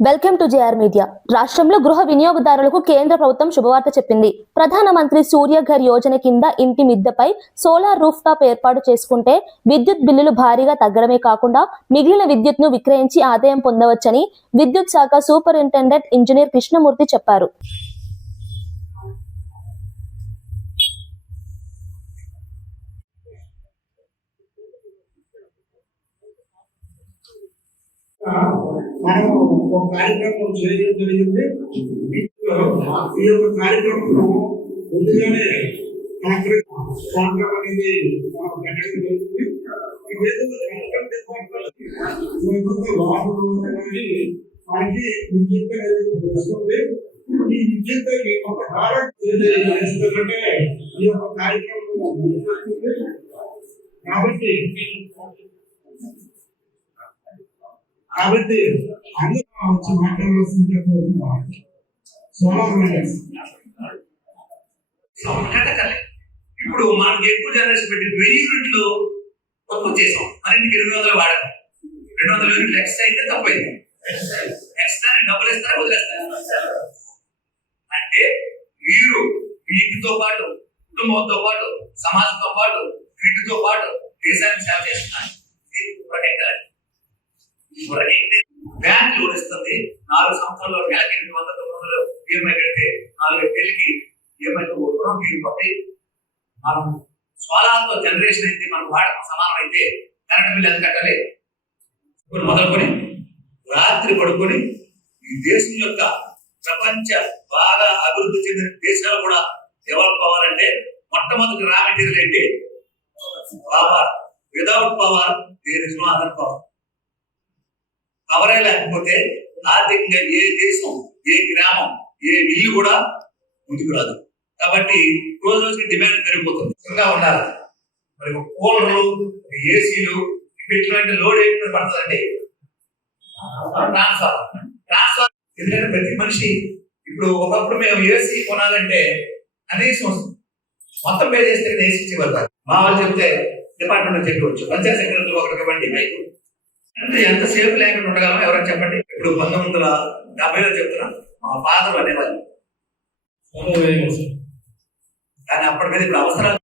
Welcome to JR media. రాష్ట్రంలో గృహ వినియోగదారులకు కేంద్ర ప్రభుత్వం శుభవార్త చెప్పింది. ప్రధానమంత్రి సూర్యఘర్ యోజన కింద ఇంటి మిద్దెపై సోలార్ రూఫ్ టాప్ ఏర్పాటు చేసుకుంటే విద్యుత్ బిల్లులు భారీగా తగ్గడమే కాకుండా మిగిలిన విద్యుత్ను విక్రయించి ఆదాయం పొందవచ్చని విద్యుత్ శాఖ సూపరింటెండెంట్ ఇంజనీర్ కృష్ణమూర్తి చెప్పారు. మనం ఒక కార్యక్రమం చేయడం జరిగింది. ఈ యొక్క కార్యక్రమంలో ముందుగానే కాంట్రాక్ట్ అనేది పెట్టడం జరుగుతుంది. మనకి విద్యుత్ అనేది వస్తుంది. ఈ విద్యుత్ ఒక ప్రోడక్ట్ చేస్తుందంటే ఈ యొక్క కార్యక్రమం కాబట్టి అందరూ వచ్చి మాట్లాడవలసిందే కోరుతున్నాం. ఇప్పుడు మనకి ఎక్కువ జనరేషన్ పెట్టి 1000 యూనిట్లు ఉత్పత్తి చేసాం. అన్నింటికి 200 వాడకం. 200 యూనిట్లు ఎక్స్ట్రా అయితే తప్పైంది. ఎక్స్ట్రా డబ్బులు ఇస్తారా వదిలేస్తారా? అంటే మీరు మీ ఇంటితో పాటు కుటుంబంతో పాటు సమాజంతో పాటు ఇంటితో పాటు దేశాన్ని సేవ చేస్తున్నారు. బ్యాంక్ లోన్ ఇస్తుంది. 4 సంవత్సరాల్లో నెలకి 800 ఈఎంఐ కడితే 4 ఏళ్ళకి ఈఎంఐ రుణం తీరుకుంటే మనం సోలార్తో జనరేషన్ అయితే మనం వాడకం సమానం అయితే కరెంట్ బిల్ ఎంత కట్టాలి మొదలుకొని రాత్రి పడుకొని ఈ దేశం యొక్క ప్రపంచ బాగా అభివృద్ధి చెందిన దేశాలు కూడా డెవలప్ అవ్వాలంటే మొట్టమొదటి రా మెటీరియల్ ఏంటి? Power. Without power there is no other power. పవరే లేకపోతే ఆర్థికంగా ఏ దేశం, ఏ గ్రామం, ఏ ఇల్లు కూడా ముందుకు రాదు. కాబట్టి రోజు రోజుకి డిమాండ్ పెరిగిపోతుంది. ఉండాలి. మరి కూలర్లు, ఏసీలు ఇటువంటి లోడ్ ఏంటి పడుతుందండి? ట్రాన్స్ఫర్. ఎందుకంటే ప్రతి మనిషి ఇప్పుడు ఒకప్పుడు మేము ఏసీ కొనాలంటే కనీసం మొత్తం పే చేస్తే ఏసీ ఇవ్వాలి. మా వాళ్ళు చెప్తే డిపార్ట్మెంట్ చెప్పవచ్చు, పంచాయత్ సెక్రటరీ ఒకరికి ఇవ్వండి మైకు. అంటే ఎంత సేఫ్ లేకుండా ఉండగలం ఎవరైనా చెప్పండి. ఇప్పుడు 1970లో చెప్తున్నా మా ఫాదర్ అనేవాళ్ళు. కానీ అప్పటి మీద ఇప్పుడు అవసరాలు